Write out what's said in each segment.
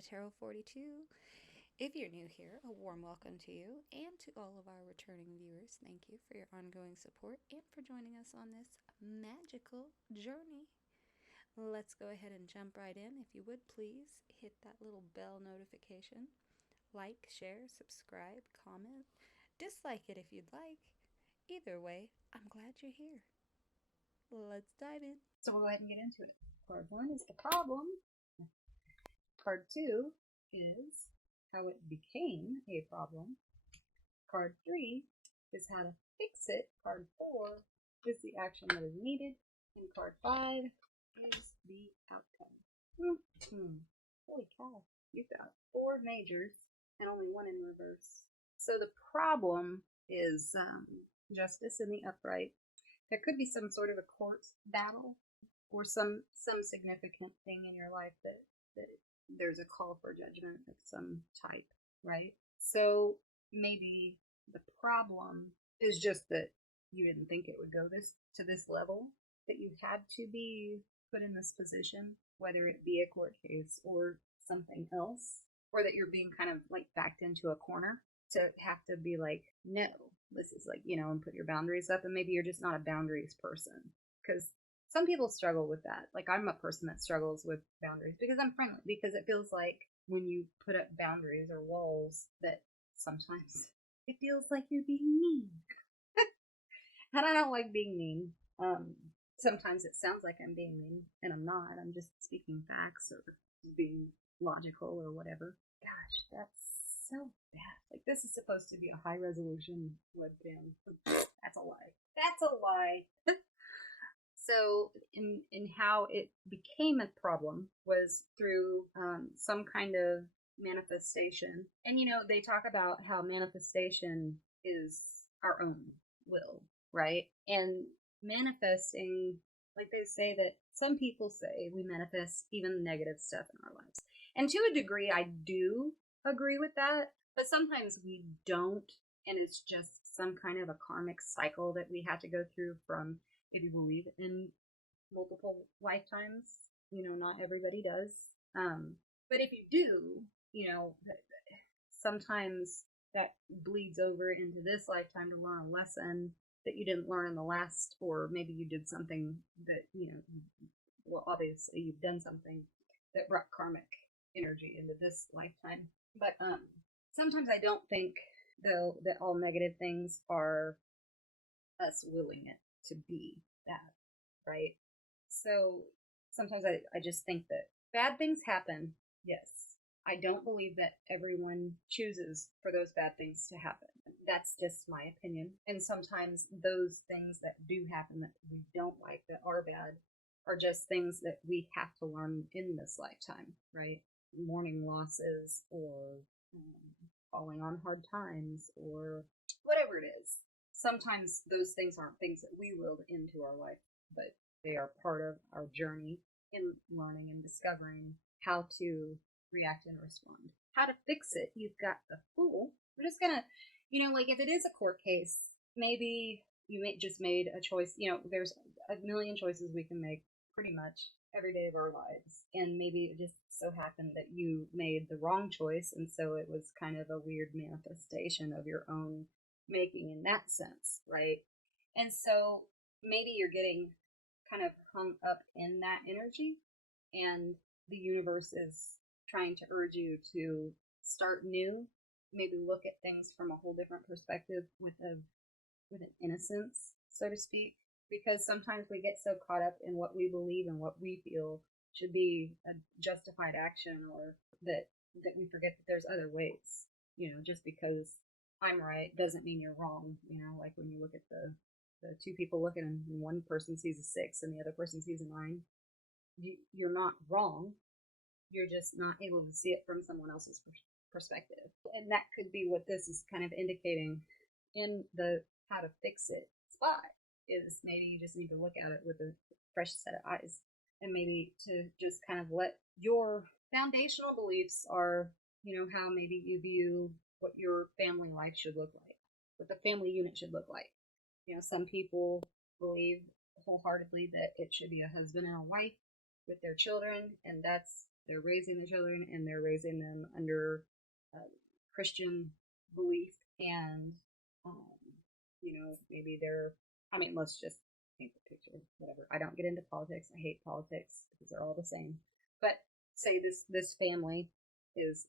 to Tarot 42. If you're new here, a warm welcome to you and to all of our returning viewers. Thank you for your ongoing support and for joining us on this magical journey. Let's go ahead and jump right in. If you would please hit that little bell notification. Like, share, subscribe, comment, dislike it if you'd like. Either way, I'm glad you're here. Let's dive in. So we'll go ahead and get into it. Card 1 is the problem. Card 2 is how it became a problem. Card 3 is how to fix it. Card 4 is the action that is needed. And card 5 is the outcome. Holy cow. You've got 4 majors and only 1 in reverse. So the problem is justice in the upright. There could be some sort of a court battle or some significant thing in your life that there's a call for judgment of some type, right? So maybe the problem is just that you didn't think it would go to this level, that you had to be put in this position, whether it be a court case or something else, or that you're being kind of like backed into a corner to have to be like, no, this is like, and put your boundaries up. And maybe you're just not a boundaries person, because some people struggle with that. Like, I'm a person that struggles with boundaries because I'm friendly, because it feels like when you put up boundaries or walls that sometimes it feels like you're being mean. And I don't like being mean. Sometimes it sounds like I'm being mean, and I'm not. I'm just speaking facts or being logical or whatever. Gosh, that's so bad. Like, this is supposed to be a high resolution webcam. That's a lie. That's a lie. So in how it became a problem was through some kind of manifestation. And, they talk about how manifestation is our own will, right? And manifesting, like they say that some people say we manifest even negative stuff in our lives. And to a degree, I do agree with that. But sometimes we don't. And it's just some kind of a karmic cycle that we have to go through from, if you believe in multiple lifetimes. Not everybody does. But if you do, sometimes that bleeds over into this lifetime to learn a lesson that you didn't learn in the last, or maybe you did something that, well, obviously you've done something that brought karmic energy into this lifetime. But sometimes I don't think, though, that all negative things are us willing it to be that, right? So sometimes I just think that bad things happen, yes. I don't believe that everyone chooses for those bad things to happen. That's just my opinion. And sometimes those things that do happen that we don't like, that are bad, are just things that we have to learn in this lifetime, right? Mourning losses, or falling on hard times, or whatever it is. Sometimes those things aren't things that we willed into our life, but they are part of our journey in learning and discovering how to react and respond. How to fix it, you've got the Fool. We're just gonna, like, if it is a court case, maybe you just made a choice. There's a million choices we can make pretty much every day of our lives. And maybe it just so happened that you made the wrong choice, and so it was kind of a weird manifestation of your own making in that sense, right? And so maybe you're getting kind of hung up in that energy, and the universe is trying to urge you to start new, maybe look at things from a whole different perspective with an innocence, so to speak, because sometimes we get so caught up in what we believe and what we feel should be a justified action, or that we forget that there's other ways. Just because I'm right doesn't mean you're wrong. Like when you look at the two people looking, and one person sees a 6 and the other person sees a 9, you're not wrong. You're just not able to see it from someone else's perspective. And that could be what this is kind of indicating in the how to fix it spot, is maybe you just need to look at it with a fresh set of eyes, and maybe to just kind of let your foundational beliefs are, how maybe you view what your family life should look like, what the family unit should look like. Some people believe wholeheartedly that it should be a husband and a wife with their children, and that's they're raising the children and they're raising them under Christian belief, and maybe they're, let's just paint the picture, whatever. I don't get into politics. I hate politics because they're all the same. But say this family is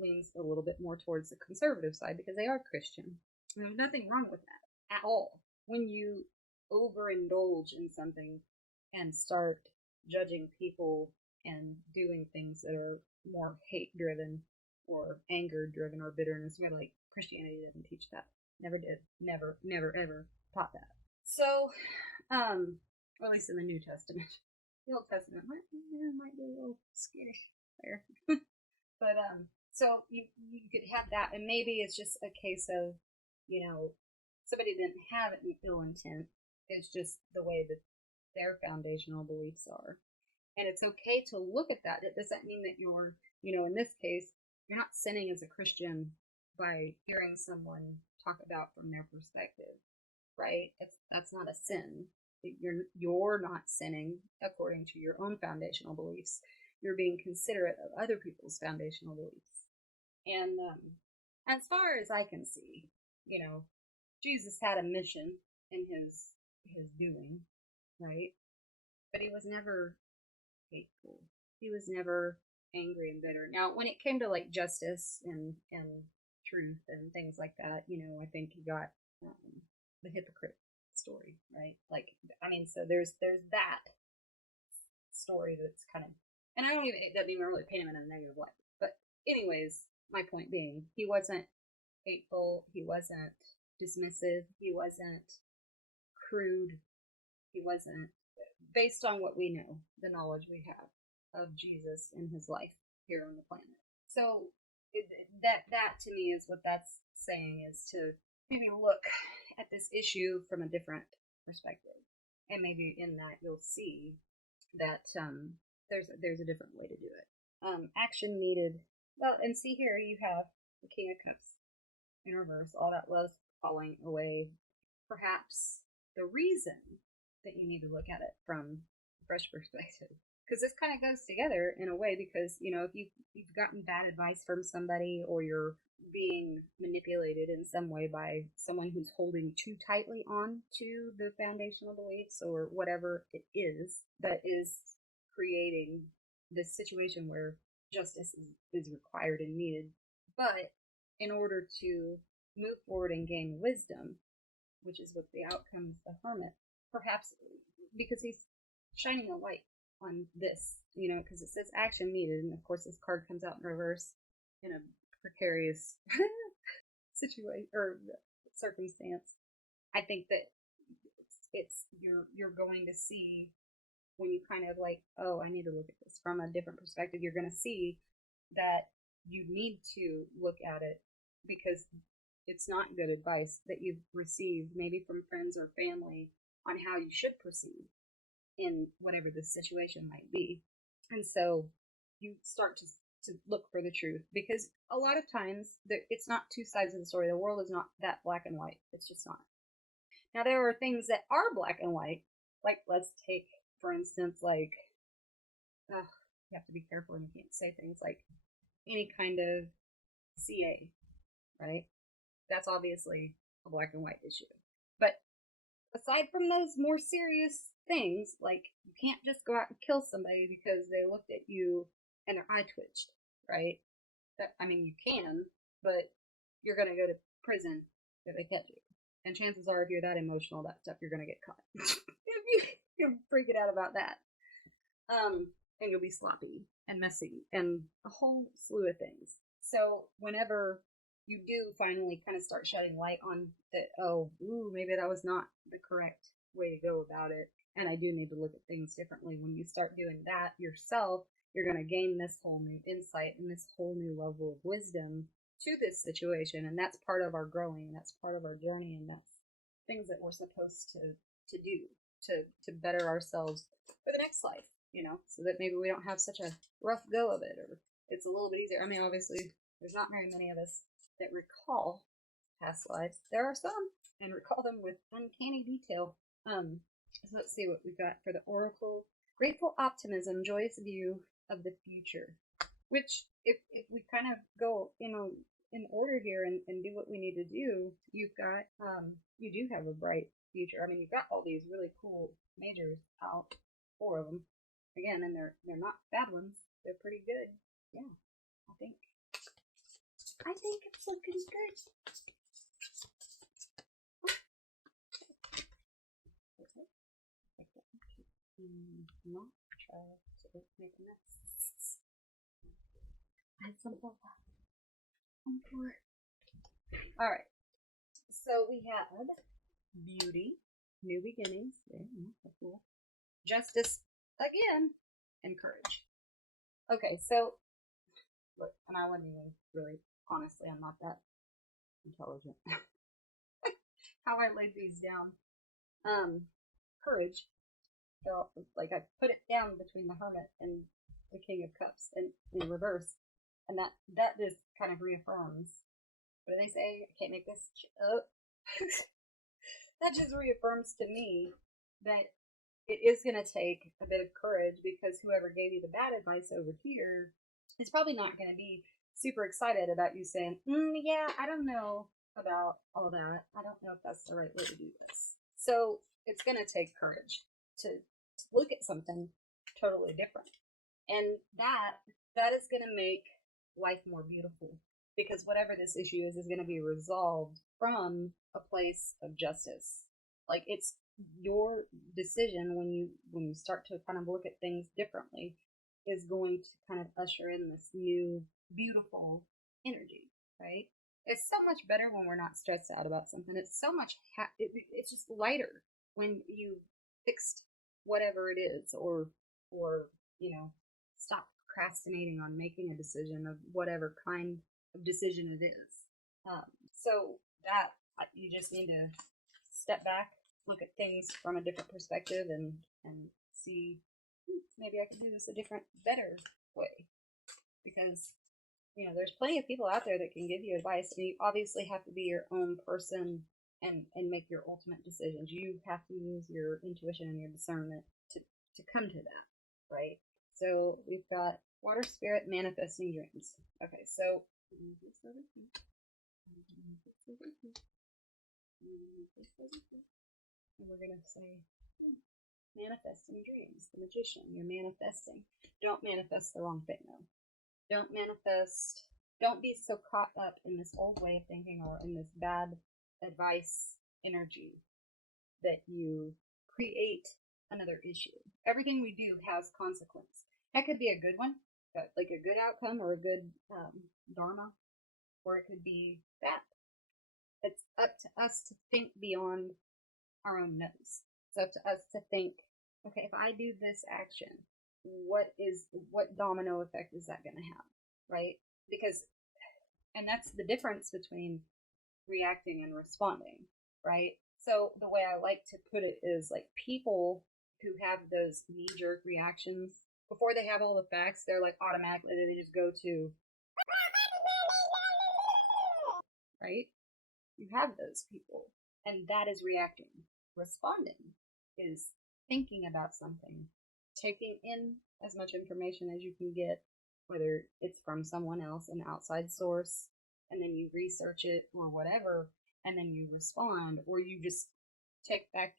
leans a little bit more towards the conservative side because they are Christian. There's nothing wrong with that at all. When you overindulge in something and start judging people and doing things that are more hate driven or anger driven or bitterness, like Christianity doesn't teach that. Never did. Never ever taught that. So, or at least in the New Testament. The Old Testament might be a little scary there. But so you could have that, and maybe it's just a case of, somebody didn't have an ill intent. It's just the way that their foundational beliefs are. And it's okay to look at that. It doesn't mean that you're, in this case, you're not sinning as a Christian by hearing someone talk about from their perspective, right? That's not a sin. You're not sinning according to your own foundational beliefs. You're being considerate of other people's foundational beliefs. And as far as I can see, Jesus had a mission in his doing, right? But he was never hateful. He was never angry and bitter. Now, when it came to like justice and truth and things like that, I think he got the hypocrite story, right? So there's that story that's kind of, and it doesn't even really paint him in a negative light. But anyways, my point being, he wasn't hateful, he wasn't dismissive, he wasn't crude, he wasn't, based on what we know, the knowledge we have of Jesus in his life here on the planet. So that to me is what that's saying, is to maybe look at this issue from a different perspective, and maybe in that you'll see that there's a different way to do it. Action needed. Well, and see here you have the King of Cups in reverse. All that love falling away. Perhaps the reason that you need to look at it from a fresh perspective, because this kind of goes together in a way, because if you've gotten bad advice from somebody, or you're being manipulated in some way by someone who's holding too tightly on to the foundational beliefs or whatever it is that is creating this situation where justice is required and needed. But in order to move forward and gain wisdom, which is what the outcome is, the Hermit, perhaps because he's shining a light on this, because it says action needed, and of course this card comes out in reverse in a precarious situation or circumstance. I think that it's you're going to see, when you kind of like, oh, I need to look at this from a different perspective, you're going to see that you need to look at it, because it's not good advice that you've received, maybe from friends or family, on how you should proceed in whatever the situation might be. And so you start to look for the truth, because a lot of times it's not two sides of the story. The world is not that black and white. It's just not. Now, there are things that are black and white, like, let's take, for instance, like, you have to be careful and you can't say things like any kind of CA, right? That's obviously a black and white issue. But aside from those more serious things, like, you can't just go out and kill somebody because they looked at you and their eye twitched, right? You can, but you're going to go to prison if they catch you. And chances are, if you're that emotional about stuff, you're going to get caught. if you're freaking out about that. And you'll be sloppy and messy and a whole slew of things. So whenever you do finally kind of start shedding light on that, maybe that was not the correct way to go about it, and I do need to look at things differently. When you start doing that yourself, you're going to gain this whole new insight and this whole new level of wisdom to this situation, and that's part of our growing, and that's part of our journey, and that's things that we're supposed to do to better ourselves for the next life, so that maybe we don't have such a rough go of it, or it's a little bit easier. Obviously, there's not very many of us that recall past lives. There are some, and recall them with uncanny detail. So let's see what we've got for the Oracle. Grateful optimism, joyous view of the future. Which, if we kind of go, in order here and do what we need to do, you've got, you do have a bright future. I mean, you've got all these really cool majors out, 4 of them. Again, and they're not bad ones. They're pretty good. Yeah, I think it's looking good. Not try to make a mess. Add some more. Alright, so we have beauty, new beginnings, that's cool. Justice again, and courage. Okay, so look, and I wasn't even really, honestly, I'm not that intelligent. How I laid these down. Courage. So, like, I put it down between the Hermit and the King of Cups in reverse, and that just kind of reaffirms. What do they say? I can't make this up. That just reaffirms to me that it is going to take a bit of courage, because whoever gave you the bad advice over here is probably not going to be super excited about you saying, yeah, I don't know about all that. I don't know if that's the right way to do this. So it's going to take courage to look at something totally different. And that is going to make life more beautiful, because whatever this issue is going to be resolved from a place of justice. Like, it's your decision when you start to kind of look at things differently is going to kind of usher in this new beautiful energy, right? It's so much better when we're not stressed out about something. It's so much it's just lighter when you fixed whatever it is, or stop procrastinating on making a decision of whatever kind of decision it is. So that you just need to step back, look at things from a different perspective, and see, maybe I can do this a different, better way. Because there's plenty of people out there that can give you advice, and you obviously have to be your own person and make your ultimate decisions. You have to use your intuition and your discernment to come to that, right? So we've got water spirit manifesting dreams. Okay, so and we're gonna say manifesting dreams. The magician, you're manifesting. Don't manifest the wrong thing though. Don't be so caught up in this old way of thinking, or in this bad advice energy, that you create another issue. Everything we do has consequence. That could be a good one, like a good outcome, or a good dharma, or it could be bad. It's up to us to think beyond our own nose. It's up to us to think, okay, if I do this action, what domino effect is that going to have, right? And that's the difference between reacting and responding, right? So the way I like to put it is, like, people who have those knee-jerk reactions, before they have all the facts, they're like automatically, they just go to, right? You have those people, and that is reacting. Responding is thinking about something, taking in as much information as you can get, whether it's from someone else, an outside source, and then you research it or whatever, and then you respond, or you just take back,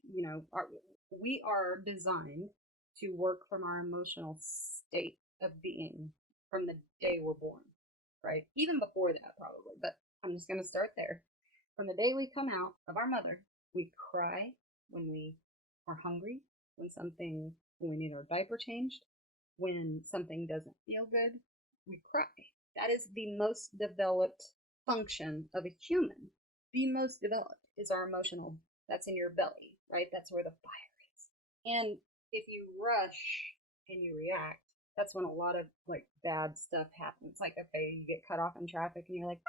we are designed to work from our emotional state of being from the day we're born, right? Even before that, probably, but I'm just going to start there. From the day we come out of our mother, we cry when we are hungry, when we need our diaper changed, when something doesn't feel good, we cry. That is the most developed function of a human. The most developed is our emotional. That's in your belly, right? That's where the fire is. And if you rush and you react, that's when a lot of, like, bad stuff happens. Like, okay, you get cut off in traffic and you're like,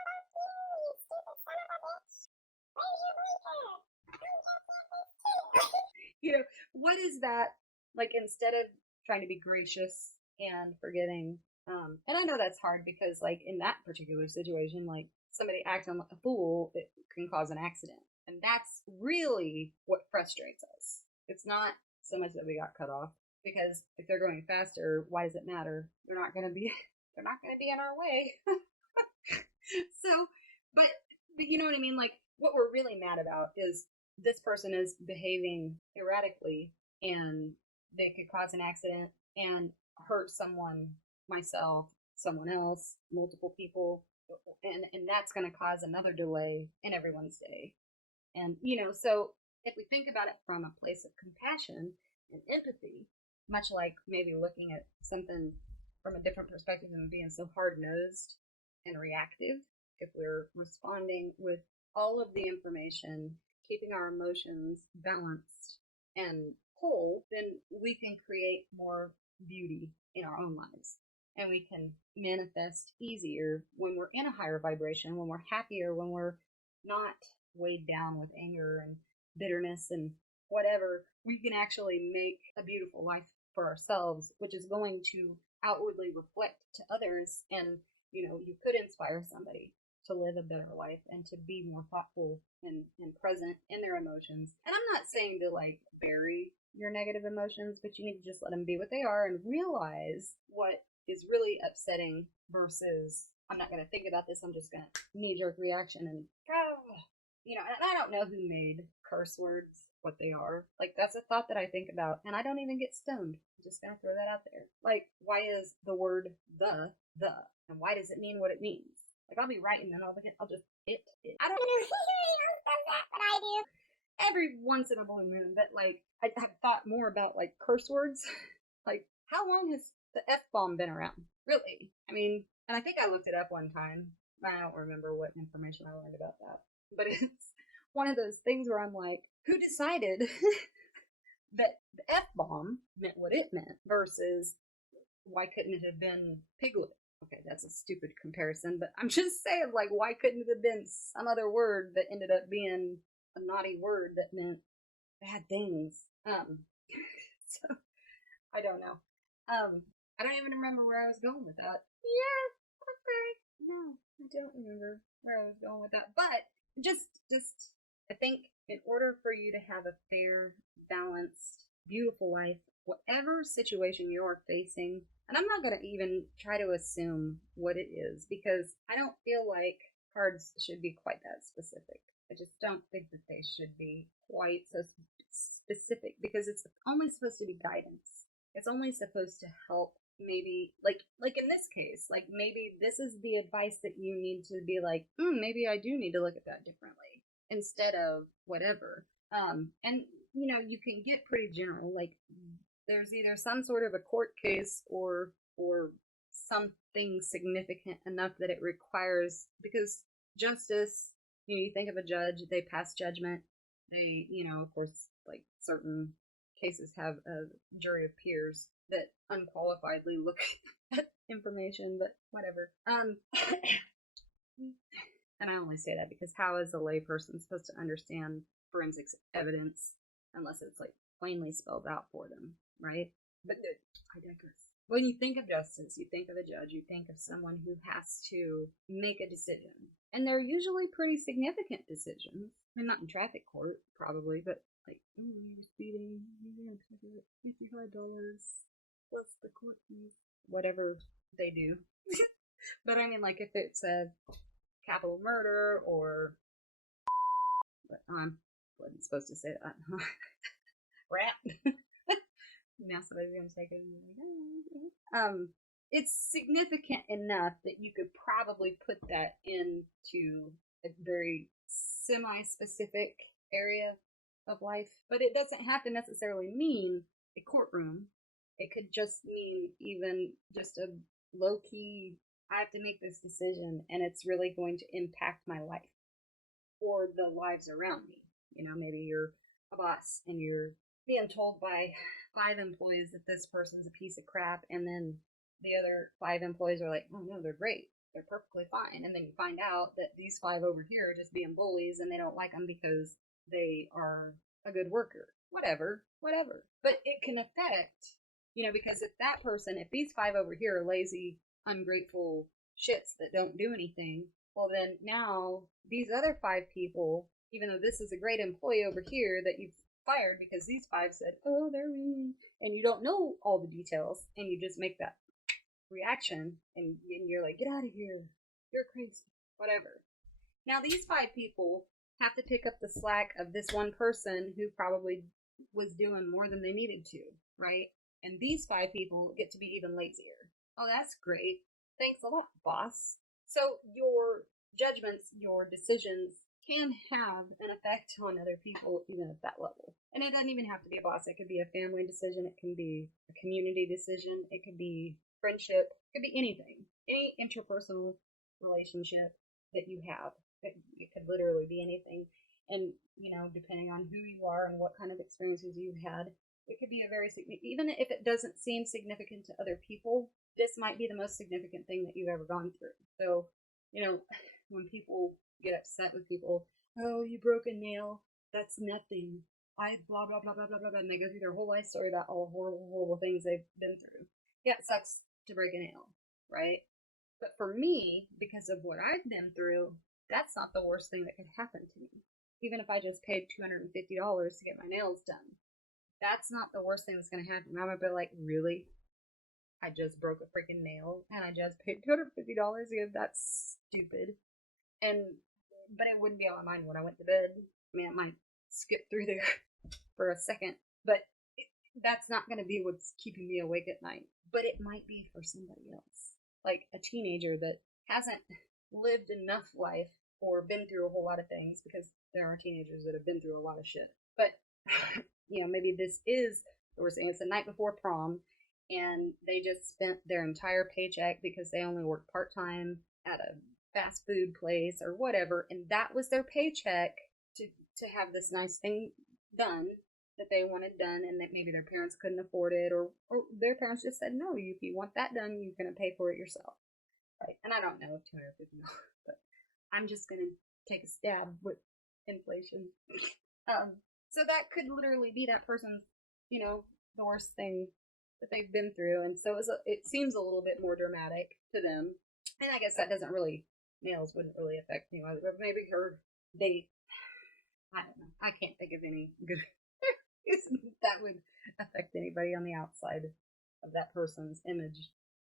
what is that? Like, instead of trying to be gracious and forgetting, and I know that's hard, because, like, in that particular situation, like, somebody acting like a fool, it can cause an accident. And that's really what frustrates us. It's not so much that we got cut off. because if they're going faster, why does it matter? They're not going to be in our way. So, but you know what I mean? Like, what we're really mad about is this person is behaving erratically, and they could cause an accident and hurt someone, myself, someone else, multiple people, and that's going to cause another delay in everyone's day. And, so if we think about it from a place of compassion and empathy, much like maybe looking at something from a different perspective than being so hard-nosed and reactive, if we're responding with all of the information, keeping our emotions balanced and whole, then we can create more beauty in our own lives. And we can manifest easier when we're in a higher vibration, when we're happier, when we're not weighed down with anger and bitterness and whatever. We can actually make a beautiful life for ourselves, which is going to outwardly reflect to others. And, you could inspire somebody to live a better life and to be more thoughtful and present in their emotions. And I'm not saying to like bury your negative emotions, but you need to just let them be what they are and realize what is really upsetting versus I'm not going to think about this, I'm just going to knee-jerk reaction and, and I don't know who made curse words what they are. Like, that's a thought that I think about, and I don't even get stoned. I'm just going to throw that out there. Like, why is the word the, and why does it mean what it means? Like, I'll be writing and I'll just, I don't know but I do every once in a blue moon, but like, I have thought more about like curse words. Like, how long has the F-bomb been around? Really? I mean, and I think I looked it up one time. I don't remember what information I learned about that. But it's one of those things where I'm like, who decided that the F-bomb meant what it meant versus why couldn't it have been piglet? Okay, that's a stupid comparison, but I'm just saying, like, why couldn't it have been some other word that ended up being a naughty word that meant bad things? So, I don't know. I don't even remember where I was going with that. Yeah, okay. No, I don't remember where I was going with that. But just, I think in order for you to have a fair, balanced, beautiful life, whatever situation you're facing, and I'm not going to even try to assume what it is, because I don't feel like cards should be quite that specific. I just don't think that they should be quite so specific, because it's only supposed to be guidance. It's only supposed to help, maybe, like in this case, like maybe this is the advice that you need to be like, maybe I do need to look at that differently, instead of whatever. And you can get pretty general, like there's either some sort of a court case or something significant enough that it requires, because justice, you think of a judge, they pass judgment, they, of course, like certain cases have a jury of peers that unqualifiedly look at information, but whatever. And I only say that because how is a layperson supposed to understand forensics evidence unless it's like plainly spelled out for them, right? But I digress. When you think of justice, you think of a judge, you think of someone who has to make a decision. And they're usually pretty significant decisions. I mean, not in traffic court, probably, but like, you're speeding, you're going to pay $55 plus the court fees. Whatever they do. But I mean, like, if it's a capital murder or... But I wasn't supposed to say that. Rat. Now somebody's going to take it. It's significant enough that you could probably put that into a very semi-specific area of life, but it doesn't have to necessarily mean a courtroom. It could just mean even just a low-key, I have to make this decision and it's really going to impact my life or the lives around me. Maybe you're a boss and you're being told by 5 employees that this person's a piece of crap, and then the other 5 employees are like, oh no, they're great, they're perfectly fine, and then you find out that these 5 over here are just being bullies and they don't like them because they are a good worker. Whatever. But it can affect, because if these 5 over here are lazy, ungrateful shits that don't do anything, well then now these other 5 people, even though this is a great employee over here that you've fired because these 5 said, oh, they're mean. And you don't know all the details, and you just make that reaction, and you're like, get out of here. You're crazy. Whatever. Now, these 5 people have to pick up the slack of this one person who probably was doing more than they needed to, right? And these 5 people get to be even lazier. Oh, that's great. Thanks a lot, boss. So your judgments, your decisions can have an effect on other people even at that level. And it doesn't even have to be a boss. It could be a family decision. It can be a community decision. It could be friendship. It could be anything. Any interpersonal relationship that you have. It could literally be anything. And, depending on who you are and what kind of experiences you've had, it could be a very significant, even if it doesn't seem significant to other people, this might be the most significant thing that you've ever gone through. So, when people get upset with people, oh, you broke a nail, that's nothing. I blah, blah, blah, blah, blah, blah, and they go through their whole life story about all horrible, horrible things they've been through. Yeah, it sucks to break a nail, right? But for me, because of what I've been through, that's not the worst thing that could happen to me. Even if I just paid $250 to get my nails done, that's not the worst thing that's going to happen. I'm going to be like, really? I just broke a freaking nail and I just paid $250 again? That's stupid. But it wouldn't be on my mind when I went to bed. I mean, it might skip through there for a second, but that's not going to be what's keeping me awake at night. But it might be for somebody else. Like a teenager that hasn't lived enough life or been through a whole lot of things, because there are teenagers that have been through a lot of shit. But, maybe this is, we're saying it's the night before prom, and they just spent their entire paycheck because they only worked part-time at a fast food place or whatever, and that was their paycheck to have this nice thing done that they wanted done, and that maybe their parents couldn't afford it, or their parents just said, no, if you want that done, you're going to pay for it yourself. Right? And I don't know $250, but I'm just going to take a stab with inflation. So that could literally be that person's, the worst thing that they've been through, and so it seems a little bit more dramatic to them. And I guess that doesn't really, nails wouldn't really affect me either, but maybe her date, I don't know. I can't think of any good that would affect anybody on the outside of that person's image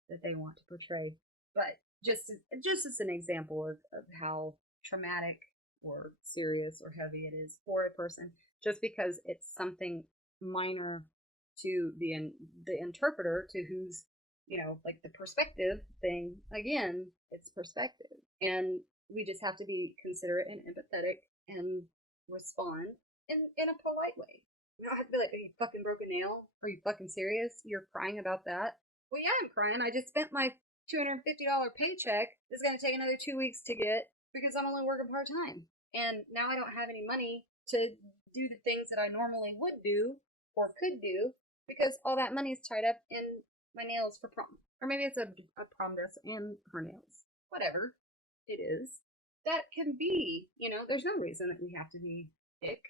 that they want to portray. But just as an example of how traumatic or serious or heavy it is for a person, just because it's something minor to the interpreter, to who's, like the perspective thing, again, it's perspective. And we just have to be considerate and empathetic and respond in a polite way. You don't have to be like, are you fucking broke a nail? Are you fucking serious? You're crying about that? Well, yeah, I'm crying. I just spent my $250 paycheck. It's going to take another 2 weeks to get because I'm only working part-time. And now I don't have any money to do the things that I normally would do or could do because all that money is tied up in my nails for prom. Or maybe it's a prom dress and her nails. Whatever it is. That can be, there's no reason that we have to be dick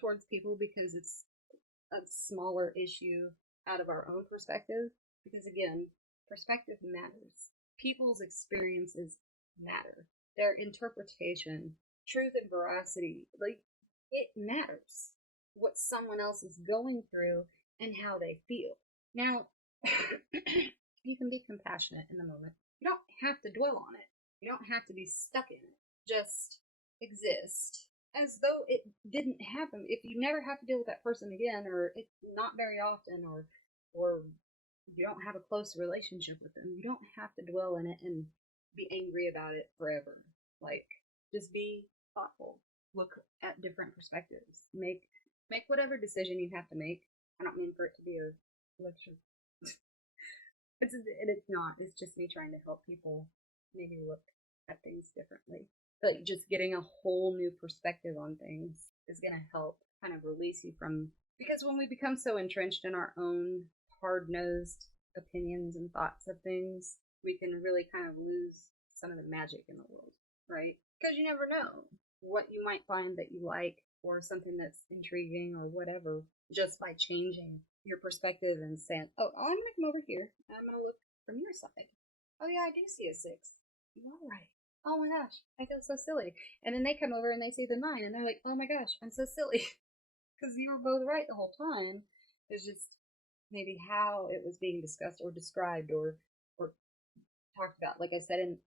towards people because it's a smaller issue out of our own perspective. Because again, perspective matters. People's experiences matter. Their interpretation, truth and veracity, like, it matters what someone else is going through and how they feel. Now, you can be compassionate in the moment. You don't have to dwell on it. You don't have to be stuck in it. Just exist as though it didn't happen. If you never have to deal with that person again, or it's not very often, or you don't have a close relationship with them, you don't have to dwell in it and be angry about it forever. Like, just be thoughtful. Look at different perspectives. Make whatever decision you have to make. I don't mean for it to be a lecture. It's not. It's just me trying to help people maybe look at things differently. But just getting a whole new perspective on things is going to help kind of release you from, because when we become so entrenched in our own hard-nosed opinions and thoughts of things, we can really kind of lose some of the magic in the world, right? Because you never know what you might find that you like, or something that's intriguing or whatever, just by changing your perspective and saying, oh, I'm going to come over here and I'm going to look from your side. Oh yeah, I do see a 6. All right. Oh my gosh, I feel so silly. And then they come over and they see the 9 and they're like, oh my gosh, I'm so silly. because you were both right the whole time. It's just maybe how it was being discussed or described or talked about. Like I said in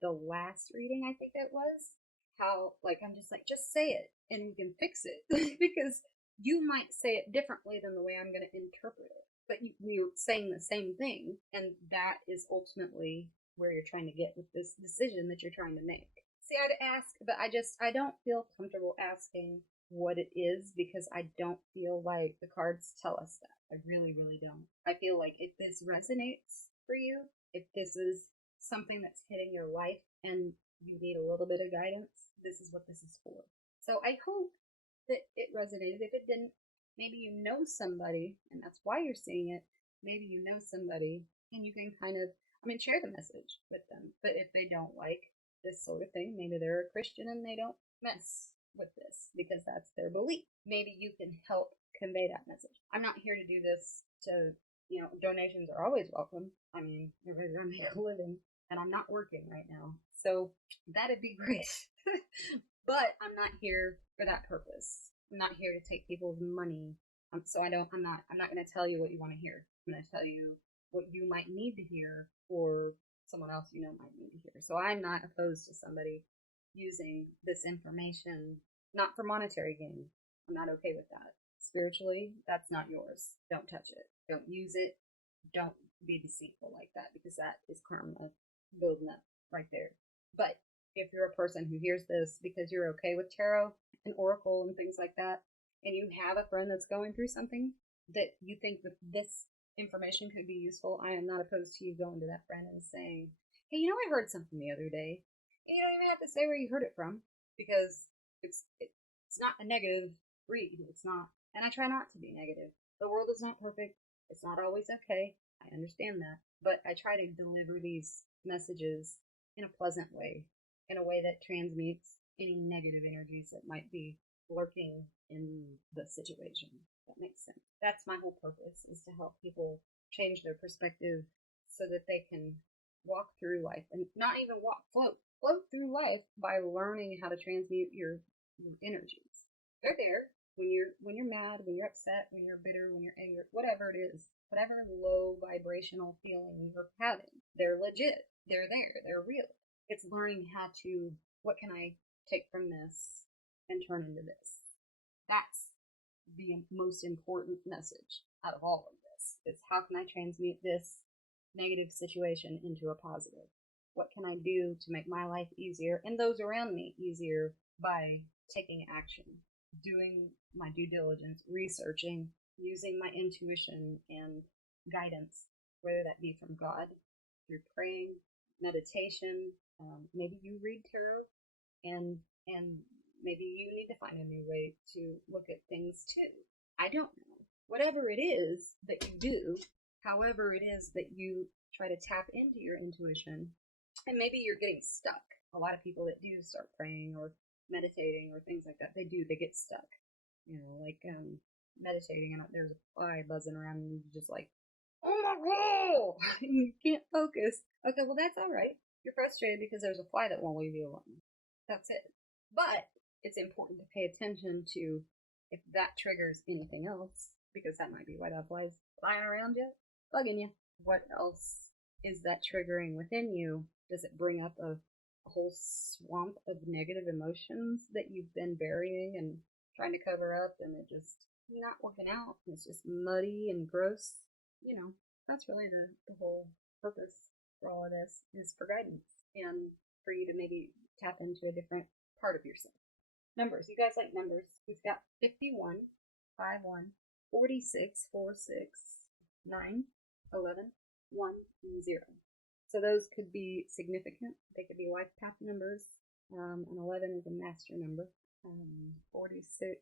the last reading, I think it was, how, like, I'm just like, just say it and we can fix it. Because you might say it differently than the way I'm going to interpret it. But you're saying the same thing, and that is ultimately where you're trying to get with this decision that you're trying to make. See, I'd ask, but I don't feel comfortable asking what it is, because I don't feel like the cards tell us that. I really, really don't. I feel like if this resonates for you, if this is something that's hitting your life and you need a little bit of guidance, this is what this is for. So I hope that it resonated. If it didn't, maybe you know somebody, and that's why you're seeing it. Maybe you know somebody, and you can kind of, share the message with them. But if they don't like this sort of thing, maybe they're a Christian and they don't mess with this because that's their belief. Maybe you can help convey that message. I'm not here to do this to, donations are always welcome. Everybody's gonna make a living, and I'm not working right now. So that'd be great. But I'm not here for that purpose. I'm not here to take people's money. I'm not going to tell you what you want to hear. I'm going to tell you what you might need to hear, or someone else might need to hear. So I'm not opposed to somebody using this information, not for monetary gain. I'm not okay with that. Spiritually, that's not yours. Don't touch it. Don't use it. Don't be deceitful like that, because that is karma building up right there. But if you're a person who hears this because you're okay with tarot and oracle and things like that, and you have a friend that's going through something that you think that this information could be useful, I am not opposed to you going to that friend and saying, hey, I heard something the other day. And you don't even have to say where you heard it from, because it's not a negative read. It's not. And I try not to be negative. The world is not perfect. It's not always okay. I understand that. But I try to deliver these messages in a pleasant way, in a way that transmutes any negative energies that might be lurking in the situation. That makes sense. That's my whole purpose, is to help people change their perspective so that they can walk through life, and not even float through life by learning how to transmute your energies. They're there when you're mad, when you're upset, when you're bitter, when you're angry, whatever it is, whatever low vibrational feeling you're having. They're legit. They're there. They're real. It's learning how to, what can I take from this and turn into this? That's the most important message out of all of this. Is how can I transmute this negative situation into a positive? What can I do to make my life easier and those around me easier by taking action, doing my due diligence, researching, using my intuition and guidance, whether that be from God, through praying, meditation. Maybe you read tarot, and maybe you need to find a new way to look at things too. I don't know. Whatever it is that you do, however it is that you try to tap into your intuition, and maybe you're getting stuck. A lot of people that do start praying or meditating or things like that, they get stuck. Meditating and there's a fly buzzing around and you're just like, oh my god, you can't focus. Okay, well that's all right. You're frustrated because there's a fly that won't leave you alone. That's it. But it's important to pay attention to if that triggers anything else, because that might be why that fly's flying around you, bugging you. What else is that triggering within you? Does it bring up a whole swamp of negative emotions that you've been burying and trying to cover up, and it just not working out? It's just muddy and gross. That's really the whole purpose for all of this, is for guidance and for you to maybe tap into a different part of yourself. Numbers. You guys like numbers. We've got 51, 51, 46, 46, 9, 11, 1, and 0. So those could be significant. They could be life path numbers. And 11 is a master number. 46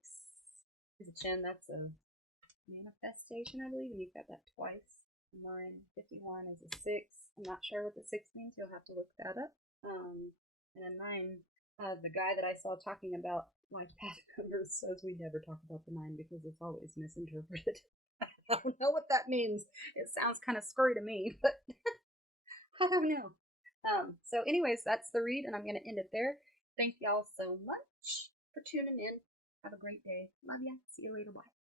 is a 10. That's a manifestation, I believe. And you've got that twice. 51 is a 6. I'm not sure what the 6 means. You'll have to look that up. And then 9, the guy that I saw talking about life path numbers says we never talk about the 9 because it's always misinterpreted. I don't know what that means. It sounds kind of scary to me, but I don't know. So anyways, that's the read, and I'm going to end it there. Thank y'all so much for tuning in. Have a great day. Love ya. See you later. Bye.